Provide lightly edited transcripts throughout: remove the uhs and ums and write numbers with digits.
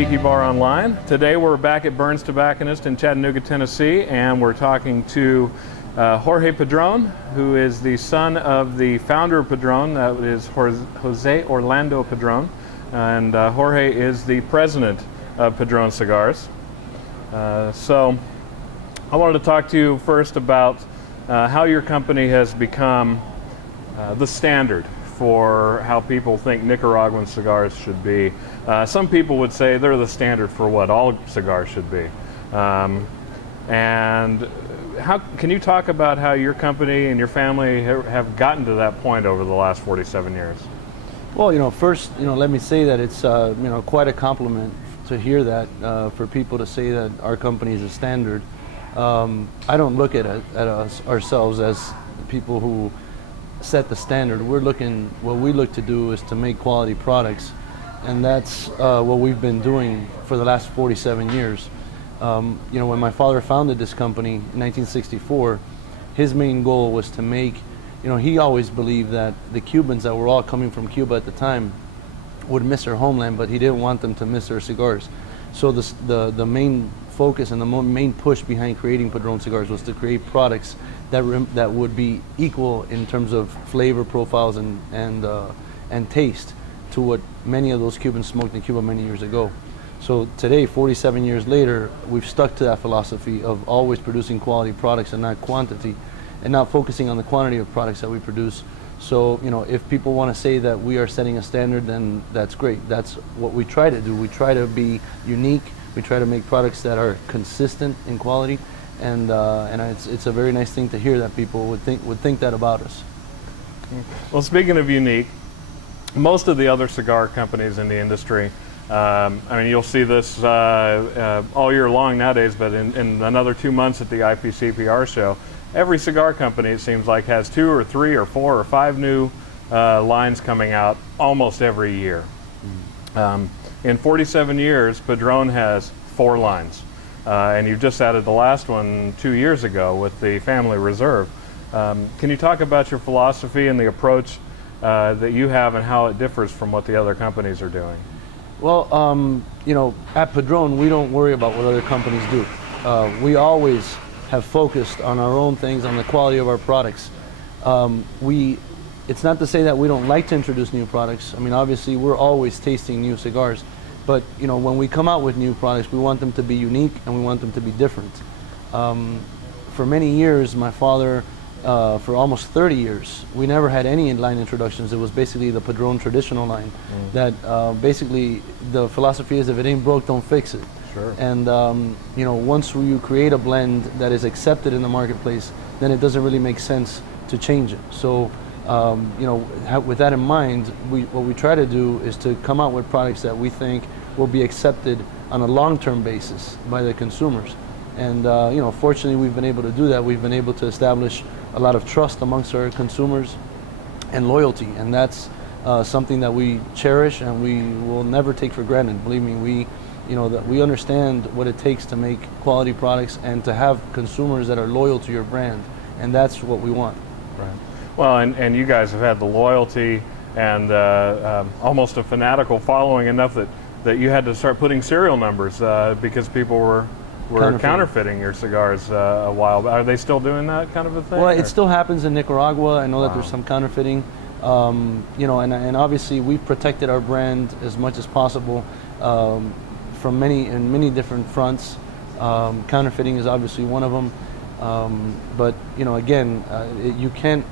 Tiki Bar Online. Today we're back at Burns Tobacconist in Chattanooga, Tennessee, and we're talking to Jorge Padron, who is the son of the founder of Padron, that is Jose Orlando Padron, and Jorge is the president of Padron Cigars. So I wanted to talk to you first about how your company has become the standard for how people think Nicaraguan cigars should be. Some people would say they're the standard for what all cigars should be. And can you talk about how your company and your family have gotten to that point over the last 47 years? Well, first, let me say that it's, quite a compliment to hear that, for people to say that our company is a standard. I don't look at us ourselves as people who set the standard. What we look to do is to make quality products, and that's what we've been doing for the last 47 years. When my father founded this company in 1964, his main goal was to make, he always believed that the Cubans that were all coming from Cuba at the time would miss their homeland, but he didn't want them to miss their cigars. So the main focus and the main push behind creating Padron cigars was to create products that would be equal in terms of flavor profiles and taste to what many of those Cubans smoked in Cuba many years ago. So today, 47 years later, we've stuck to that philosophy of always producing quality products and not quantity, and not focusing on the quantity of products that we produce. So, if people want to say that we are setting a standard, then that's great. That's what we try to do. We try to be unique. We try to make products that are consistent in quality, and it's a very nice thing to hear that people would think that about us. Well, speaking of unique, most of the other cigar companies in the industry, you'll see this all year long nowadays, but in another 2 months at the IPCPR show, every cigar company, it seems like, has 2 or 3 or 4 or 5 new lines coming out almost every year. In 47 years, Padron has 4 lines. And you've just added the last one 2 years ago with the Family Reserve. Can you talk about your philosophy and the approach that you have and how it differs from what the other companies are doing? Well, at Padron, we don't worry about what other companies do. We always have focused on our own things, on the quality of our products. It's not to say that we don't like to introduce new products. Obviously, we're always tasting new cigars. But, when we come out with new products, we want them to be unique and we want them to be different. For many years, my father, for almost 30 years, we never had any line introductions. It was basically the Padron traditional line. That basically the philosophy is, if it ain't broke, don't fix it. Sure. And once you create a blend that is accepted in the marketplace, then it doesn't really make sense to change it. So, with that in mind, what we try to do is to come out with products that we think will be accepted on a long-term basis by the consumers. And fortunately, we've been able to do that. We've been able to establish a lot of trust amongst our consumers and loyalty, and that's something that we cherish and we will never take for granted. Believe me, that we understand what it takes to make quality products and to have consumers that are loyal to your brand, and that's what we want. Right. Well, and you guys have had the loyalty and almost a fanatical following enough that you had to start putting serial numbers because people were counterfeiting your cigars a while. Are they still doing that kind of a thing? Well, it still happens in Nicaragua. I know that there's some counterfeiting, and obviously we've protected our brand as much as possible from many different fronts. Counterfeiting is obviously one of them, but again, you can't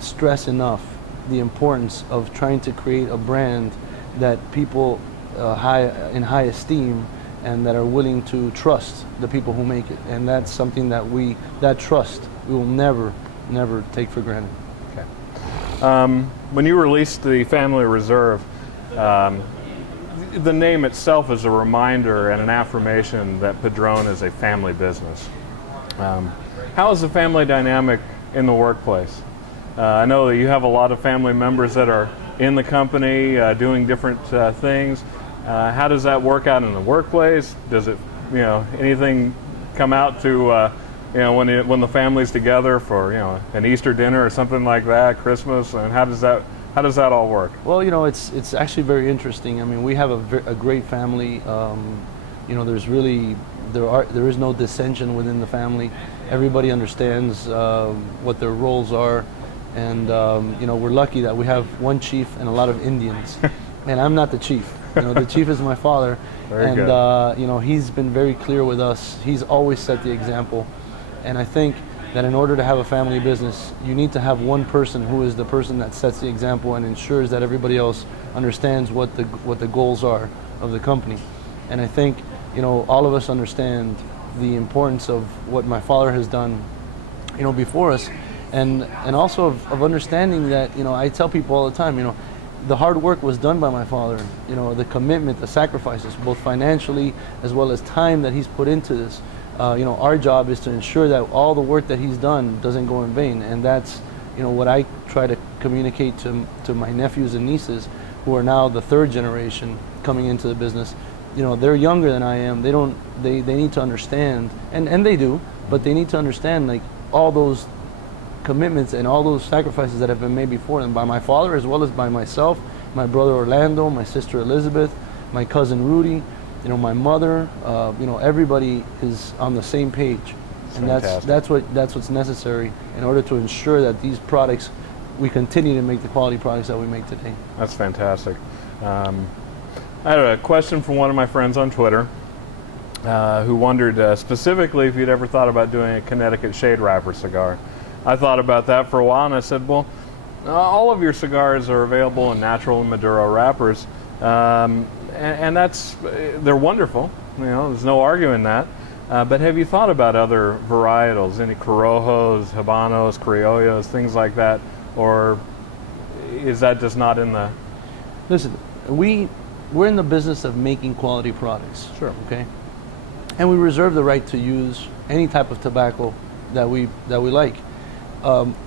stress enough the importance of trying to create a brand that people in high esteem and that are willing to trust the people who make it. And that's something that trust we will never take for granted. Okay. When you released the Family Reserve, the name itself is a reminder and an affirmation that Padron is a family business. How is the family dynamic in the workplace? I know that you have a lot of family members that are in the company doing different things. How does that work out in the workplace? Does it, anything come out to, when the family's together for, an Easter dinner or something like that, Christmas? And how does that How does that all work? Well, it's actually very interesting. I mean, we have a great family. There's really there is no dissension within the family. Everybody understands what their roles are, and we're lucky that we have one chief and a lot of Indians. And I'm not the chief. The chief is my father, Very good. He's been very clear with us. He's always set the example, and I think that in order to have a family business, you need to have one person who is the person that sets the example and ensures that everybody else understands what the goals are of the company. And I think all of us understand the importance of what my father has done before us, and also of understanding that I tell people all the time, the hard work was done by my father, the commitment, the sacrifices, both financially as well as time that he's put into this. Our job is to ensure that all the work that he's done doesn't go in vain, and that's what I try to communicate to my nephews and nieces, who are now the third generation coming into the business. They're younger than I am. They need to understand, and they do, but they need to understand like all those commitments and all those sacrifices that have been made before them by my father, as well as by myself, my brother Orlando, my sister Elizabeth, my cousin Rudy, my mother. Everybody is on the same page, and that's what's necessary in order to ensure that these products, we continue to make the quality products that we make today. That's fantastic. I had a question from one of my friends on Twitter who wondered specifically if you'd ever thought about doing a Connecticut shade wrapper cigar. I thought about that for a while, and I said, well, all of your cigars are available in natural and Maduro wrappers, and they're wonderful. There's no arguing that. But have you thought about other varietals, any Corojos, Habanos, Criollos, things like that, or is that just not in the? Listen, we're in the business of making quality products. Sure. Okay. And we reserve the right to use any type of tobacco that we like.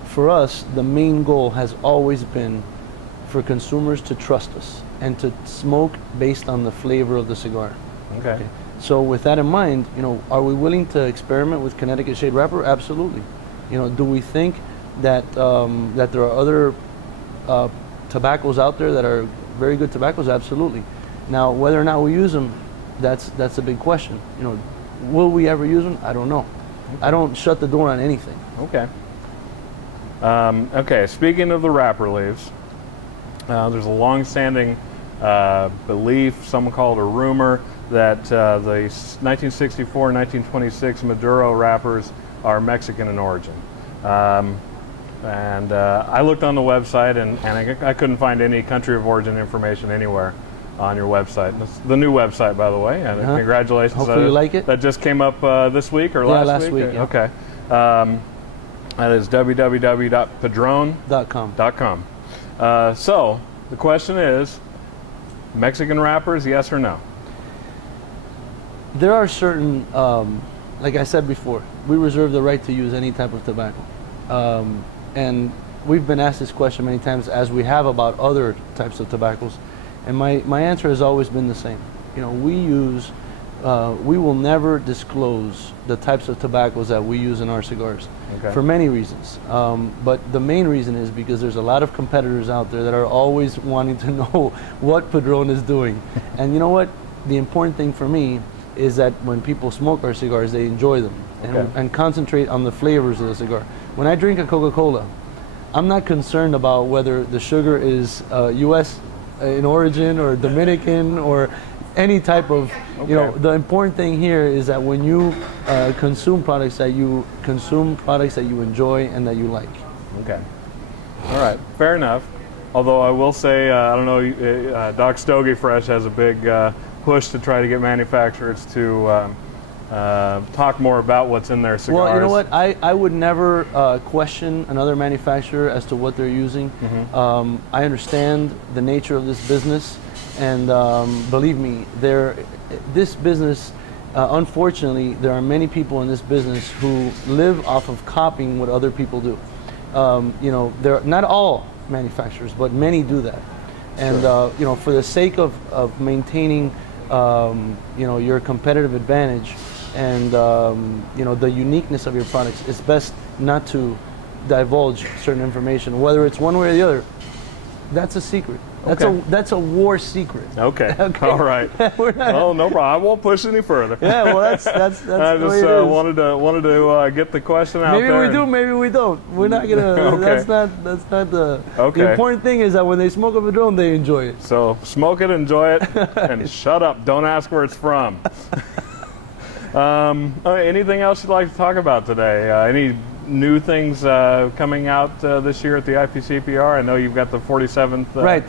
For us, the main goal has always been for consumers to trust us and to smoke based on the flavor of the cigar. Okay. So with that in mind, are we willing to experiment with Connecticut shade wrapper? Absolutely. Do we think that that there are other tobaccos out there that are very good tobaccos? Absolutely. Now, whether or not we use them, that's a big question. Will we ever use them? I don't know. I don't shut the door on anything. Okay. Okay, speaking of the wrapper leaves, there's a long-standing belief, someone called a rumor, that the 1964-1926 Maduro wrappers are Mexican in origin. I looked on the website, and I couldn't find any country of origin information anywhere on your website. It's the new website, by the way, and congratulations. Hopefully you like it. That just came up this week or last week? Yeah. Okay. That is www.padron.com. So the question is, Mexican wrappers, yes or no? There are certain, like I said before, we reserve the right to use any type of tobacco. And we've been asked this question many times, as we have about other types of tobaccos. And my answer has always been the same. We will never disclose the types of tobaccos that we use in our cigars, for many reasons. But the main reason is because there's a lot of competitors out there that are always wanting to know what Padron is doing. And you know what? The important thing for me is that when people smoke our cigars, they enjoy them and concentrate on the flavors of the cigar. When I drink a Coca-Cola, I'm not concerned about whether the sugar is U.S. in origin or Dominican or any type of, the important thing here is that when you consume products, that you enjoy and that you like. Okay. All right. Fair enough. Although I will say, I don't know, Doc Stogie Fresh has a big push to try to get manufacturers to talk more about what's in their cigars. Well, you know what? I would never question another manufacturer as to what they're using. I understand the nature of this business, and believe me, this business, unfortunately, there are many people in this business who live off of copying what other people do. They're not all manufacturers, but many do that. And for the sake of maintaining your competitive advantage and the uniqueness of your products, it's best not to divulge certain information, whether it's one way or the other. That's a secret. Okay. That's a war secret. Okay. Okay. All right. We're not- Oh, no problem. I won't push any further. Yeah, well, that's I the way just it is. wanted to get the question out Maybe there. we do, maybe we don't. We're not gonna. Okay. That's not the. Okay. The important thing is that when they smoke a Padron, they enjoy it. So smoke it, enjoy it, and shut up. Don't ask where it's from. Anything else you'd like to talk about today? Any new things coming out this year at the IPCPR? I know you've got the 47th. Right.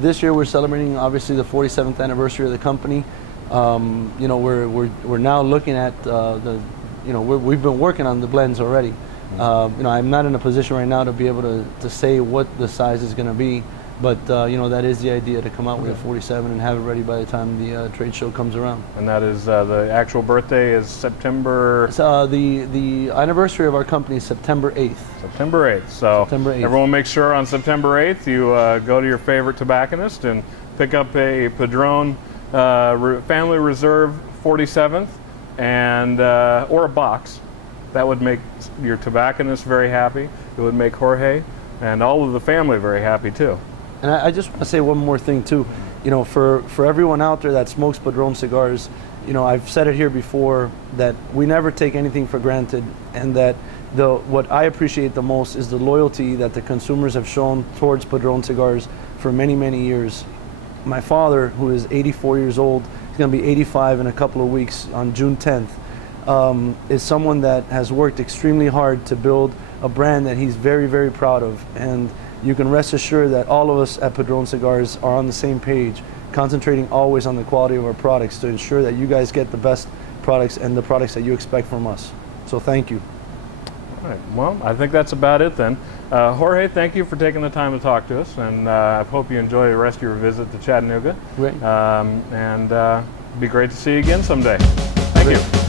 This year we're celebrating obviously the 47th anniversary of the company. You know, we're now looking at we've been working on the blends already. You know, I'm not in a position right now to be able to say what the size is going to be, but you know, that is the idea, to come out with a 47 and have it ready by the time the trade show comes around. And that is the actual birthday is September. The anniversary of our company is September 8th. September 8th. So September 8th. everyone make sure on September 8th you go to your favorite tobacconist and pick up a Padron Family Reserve 47th and or a box. That would make your tobacconist very happy. It would make Jorge and all of the family very happy too. And I just want to say one more thing too. You know, for everyone out there that smokes Padron cigars, you know, I've said it here before that we never take anything for granted, and that what I appreciate the most is the loyalty that the consumers have shown towards Padron cigars for many, many years. My father, who is 84 years old, he's going to be 85 in a couple of weeks on June 10th, is someone that has worked extremely hard to build a brand that he's very, very proud of. And you can rest assured that all of us at Padron Cigars are on the same page, concentrating always on the quality of our products to ensure that you guys get the best products and the products that you expect from us. So thank you. All right. Well, I think that's about it then. Jorge, thank you for taking the time to talk to us, and I hope you enjoy the rest of your visit to Chattanooga. Great. And be great to see you again someday. Thank you.